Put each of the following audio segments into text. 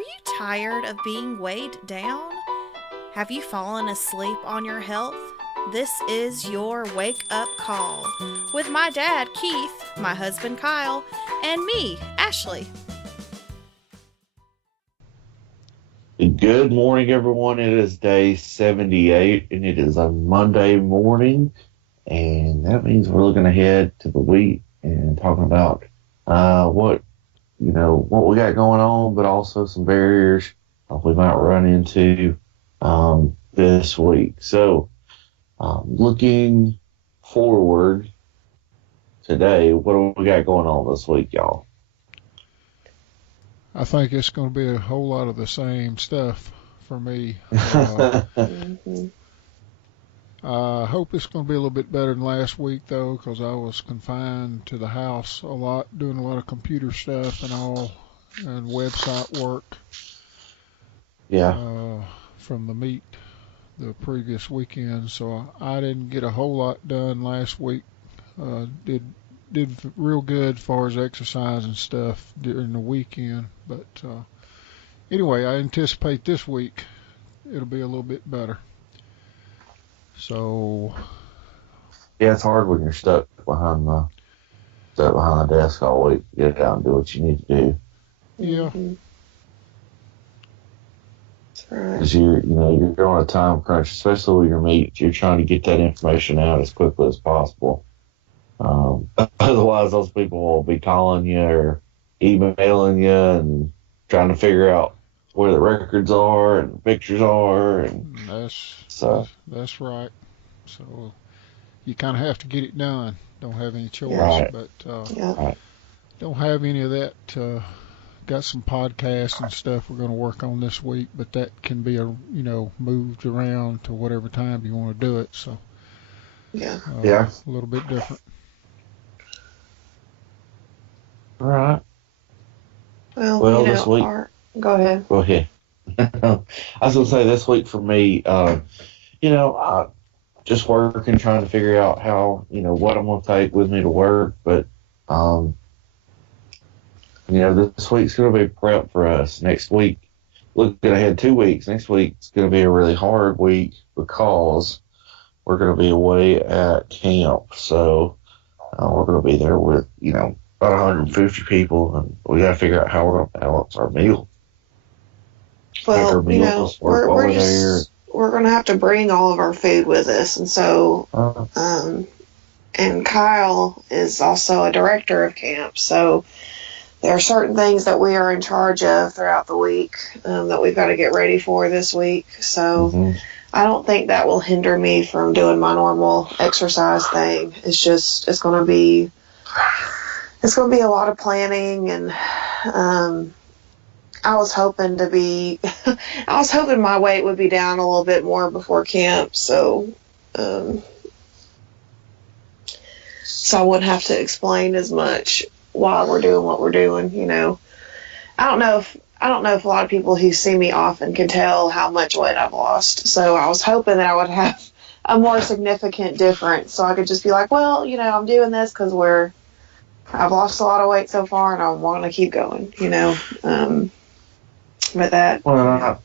Are you tired of being weighed down? Have you fallen asleep on your health? This is your wake up call with my dad, Keith, my husband, Kyle, and me, Ashley. Good morning, everyone. It is day 78, and it is a Monday morning, and that means we're looking ahead to the week and talking about what we got going on, but also some barriers we might run into this week. So, looking forward today, what do we got going on this week, y'all? I think it's going to be a whole lot of the same stuff for me. I hope it's going to be a little bit better than last week, though, because I was confined to the house a lot, doing a lot of computer stuff and all, and website work. Yeah. From the meet the previous weekend, so I didn't get a whole lot done last week. Did real good as far as exercise and stuff during the weekend, but anyway, I anticipate this week it'll be a little bit better. So yeah, it's hard when you're stuck behind the desk all week. Get out and do what you need to do. Yeah. That's right. Because you're on a time crunch, especially with your meet. You're trying to get that information out as quickly as possible. Otherwise, those people will be calling you or emailing you and trying to figure out where the records are and the pictures are. And that's right. So you kind of have to get it done. Don't have any choice. Right. But Right. don't have any of that. Got some podcasts and stuff we're going to work on this week, but that can be moved around to whatever time you want to do it. So a little bit different. All right. Well, this week. Go ahead. Go ahead. I was going to say this week for me, just working, trying to figure out how, what I'm going to take with me to work. But, this week's going to be prep for us. Next week, looking ahead 2 weeks, next week's going to be a really hard week because we're going to be away at camp. So we're going to be there with, about 150 people, and we got to figure out how we're going to balance our meal. Well, we're going to have to bring all of our food with us, and so, and Kyle is also a director of camp, so there are certain things that we are in charge of throughout the week that we've got to get ready for this week. So I don't think that will hinder me from doing my normal exercise thing. It's going to be a lot of planning, and I was hoping my weight would be down a little bit more before camp, so I wouldn't have to explain as much while we're doing what we're doing. I don't know if a lot of people who see me often can tell how much weight I've lost. So I was hoping that I would have a more significant difference, so I could just be like, well, I'm doing this because I've lost a lot of weight so far, and I want to keep going. But that. Well,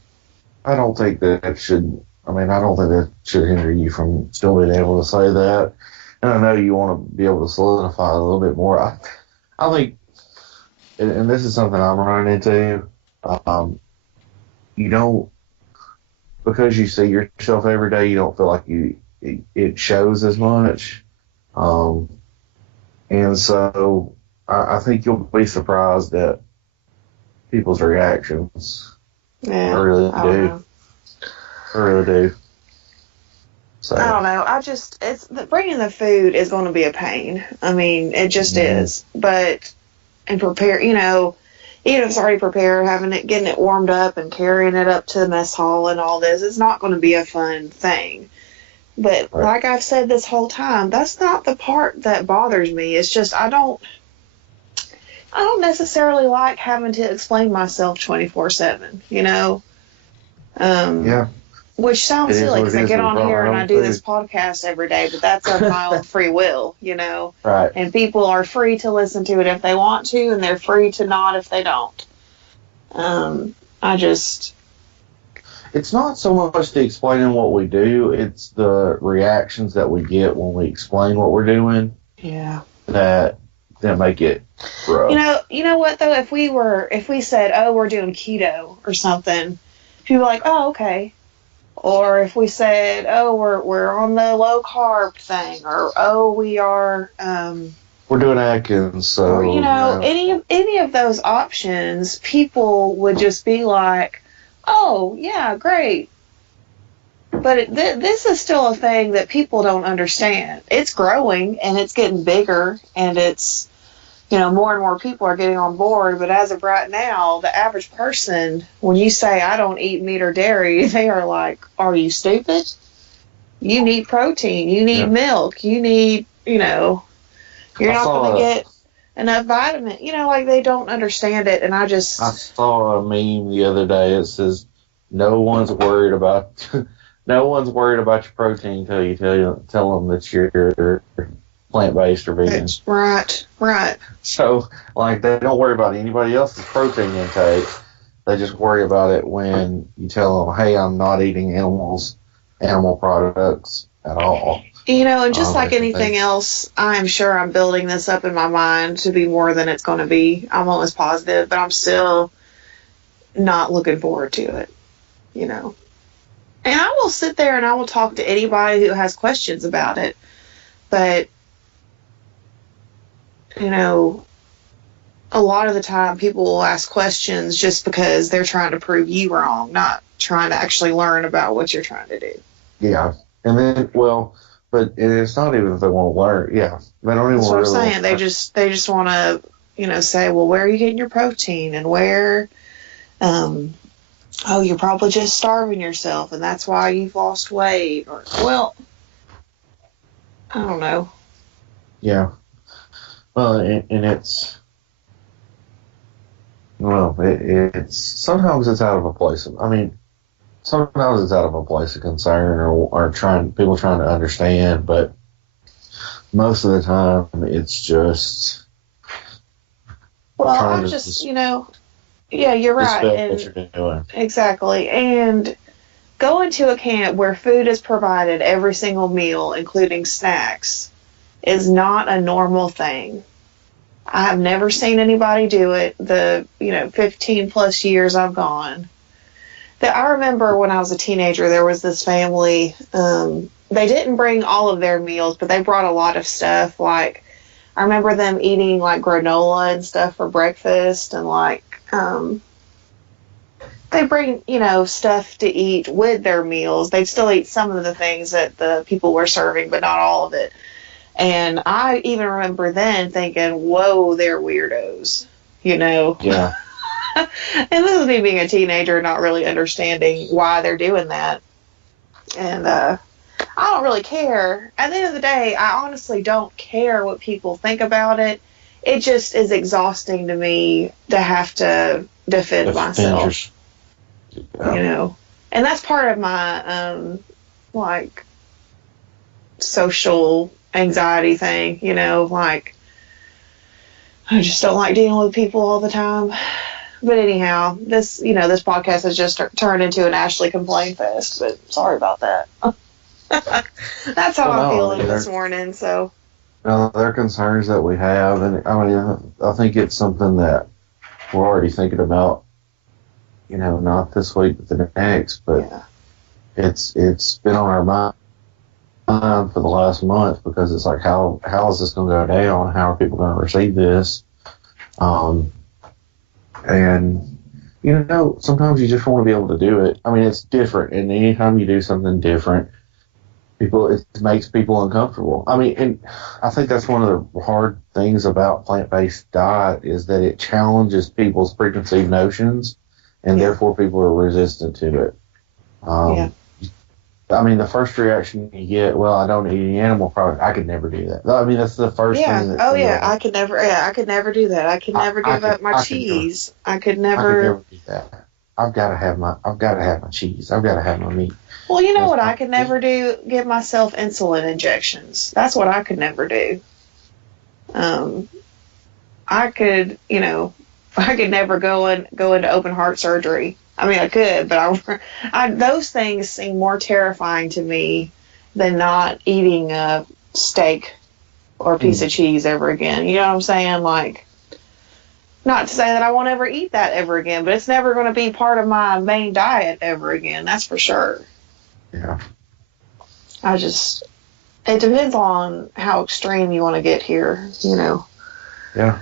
I don't think that should. I don't think that should hinder you from still being able to say that. And I know you want to be able to solidify a little bit more. I think, and this is something I'm running into. You don't, because you see yourself every day, you don't feel like it shows as much. And so I think you'll be surprised at people's reactions. Yeah, I really do. So I don't know. Bringing the food is going to be a pain. It just is. But, and prepare, even if it's already prepared, getting it warmed up and carrying it up to the mess hall and all this, it's not going to be a fun thing. But like I've said this whole time, that's not the part that bothers me. It's just I don't necessarily like having to explain myself 24/7. Which sounds silly because I get on here and I do this podcast every day, but that's of my own free will. Right. And people are free to listen to it if they want to, and they're free to not if they don't. I just... It's not so much the explaining what we do, it's the reactions that we get when we explain what we're doing. Yeah. That make it rough. You know what though? If we said, oh, we're doing keto or something, people are like, oh, okay. Or if we said, oh, we're on the low carb thing, or oh, we are we're doing Atkins, so or, any of those options, people would just be like, oh, yeah, great. But this is still a thing that people don't understand. It's growing and it's getting bigger, and it's, more and more people are getting on board. But as of right now, the average person, when you say, I don't eat meat or dairy, they are like, are you stupid? You need protein. You need milk. You need, you're not going to get enough vitamin. Like they don't understand it. And I saw a meme the other day. It says, no one's worried about your protein until you tell them that you're plant-based or vegan. Right. So, like, they don't worry about anybody else's protein intake. They just worry about it when you tell them, hey, I'm not eating animal products at all. And just like anything else, I am sure I'm building this up in my mind to be more than it's going to be. I'm almost positive, but I'm still not looking forward to it, And I will sit there and I will talk to anybody who has questions about it. But, a lot of the time people will ask questions just because they're trying to prove you wrong, not trying to actually learn about what you're trying to do. Yeah. And then, but it's not even if they want to learn. Yeah. They don't even That's what really I'm saying. They just want to, say, well, where are you getting your protein, and where, oh, you're probably just starving yourself, and that's why you've lost weight. Or, well, I don't know. Yeah. Well, and it's, it's sometimes it's out of a place. Sometimes it's out of a place of concern or people trying to understand, but most of the time it's just. Well, I'm just, yeah, you're right. And what you're doing. Exactly. And going to a camp where food is provided every single meal, including snacks, is not a normal thing. I have never seen anybody do it the, 15 plus years I've gone. I remember when I was a teenager, there was this family, they didn't bring all of their meals, but they brought a lot of stuff. Like, I remember them eating like granola and stuff for breakfast, and like, they bring, stuff to eat with their meals. They'd still eat some of the things that the people were serving, but not all of it. And I even remember then thinking, whoa, they're weirdos, Yeah. And this is me being a teenager, not really understanding why they're doing that. And I don't really care. At the end of the day, I honestly don't care what people think about it. It just is exhausting to me to have to defend myself. Yeah. And that's part of my social anxiety thing. Like, I just don't like dealing with people all the time. But anyhow, this podcast has just turned into an Ashley complain fest, but sorry about that. That's how I'm feeling this morning, so. There are concerns that we have, and I think it's something that we're already thinking about, not this week, but the next, but it's been on our mind for the last month, because it's like, how is this going to go down? How are people going to receive this? And, sometimes you just want to be able to do it. It's different. And anytime you do something different, it makes people uncomfortable. And I think that's one of the hard things about plant-based diet is that it challenges people's preconceived notions, and therefore people are resistant to it. The first reaction you get, well, I don't eat any animal product. I could never do that. That's the first thing. I could never do that. I could never give up my cheese. I could never do that. I've got to have my cheese. I've got to have my meat. Well, you know what I could never do? Give myself insulin injections. That's what I could never do. I could never go into open heart surgery. I mean, I could, but those things seem more terrifying to me than not eating a steak or a piece of cheese ever again. You know what I'm saying? Like, not to say that I won't ever eat that ever again, but it's never going to be part of my main diet ever again. That's for sure. Yeah. It depends on how extreme you want to get here, you know. Yeah.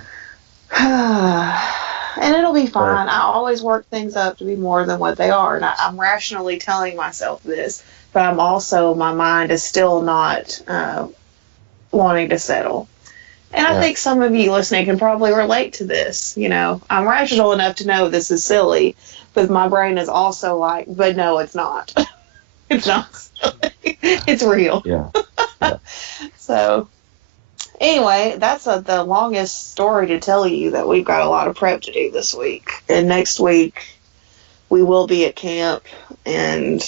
And it'll be fine. I always work things up to be more than what they are. And I'm rationally telling myself this, but my mind is still not wanting to settle. And I think some of you listening can probably relate to this. You know, I'm rational enough to know this is silly, but my brain is also like, but no, it's not. It's not silly. It's real. Yeah. So, anyway, that's the longest story to tell you that we've got a lot of prep to do this week. And next week, we will be at camp and,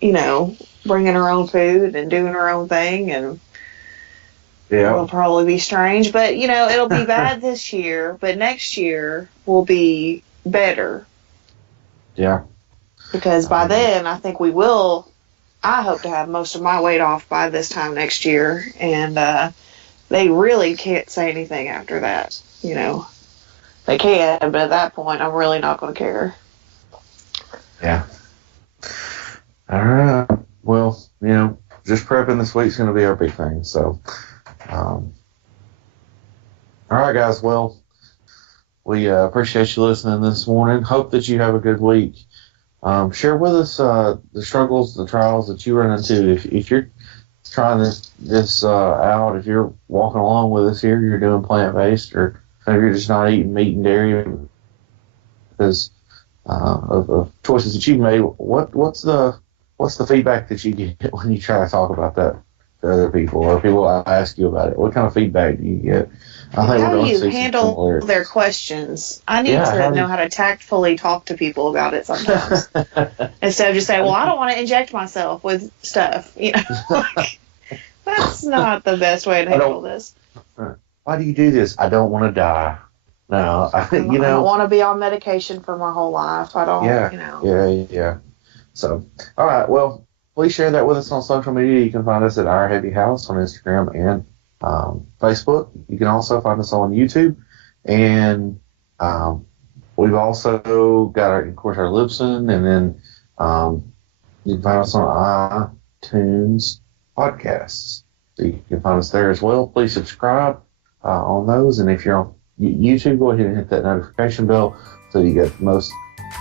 you know, bringing our own food and doing our own thing. And it'll probably be strange. But, you know, it'll be bad this year. But next year will be better. Yeah. Because by then, I think I hope to have most of my weight off by this time next year. And they really can't say anything after that. You know, they can, but at that point, I'm really not going to care. Yeah. All right. Well, you know, just prepping this week's going to be our big thing. So, all right, guys. Well, we appreciate you listening this morning. Hope that you have a good week. Share with us the struggles, the trials that you run into. If you're trying this out, if you're walking along with us here, you're doing plant-based, or maybe you're just not eating meat and dairy because of choices that you've made, what's the feedback that you get when you try to talk about that to other people, or people ask you about it? What kind of feedback do you get? How do you handle their questions? I need to know how to tactfully talk to people about it sometimes. Instead of just saying, well, I don't want to inject myself with stuff. You know, that's not the best way to handle this. Why do you do this? I don't want to die. No, I don't want to be on medication for my whole life. I don't, you know. Yeah. So, all right. Well, please share that with us on social media. You can find us at Our Heavy House on Instagram and Facebook. You can also find us on YouTube, and we've also got our Libsyn, and then you can find us on iTunes podcasts. So you can find us there as well. Please subscribe on those, and if you're on YouTube, go ahead and hit that notification bell so you get the most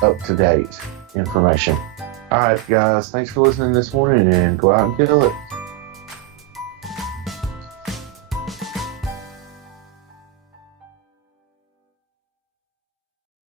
up-to-date information. All right, guys, thanks for listening this morning, and go out and kill it.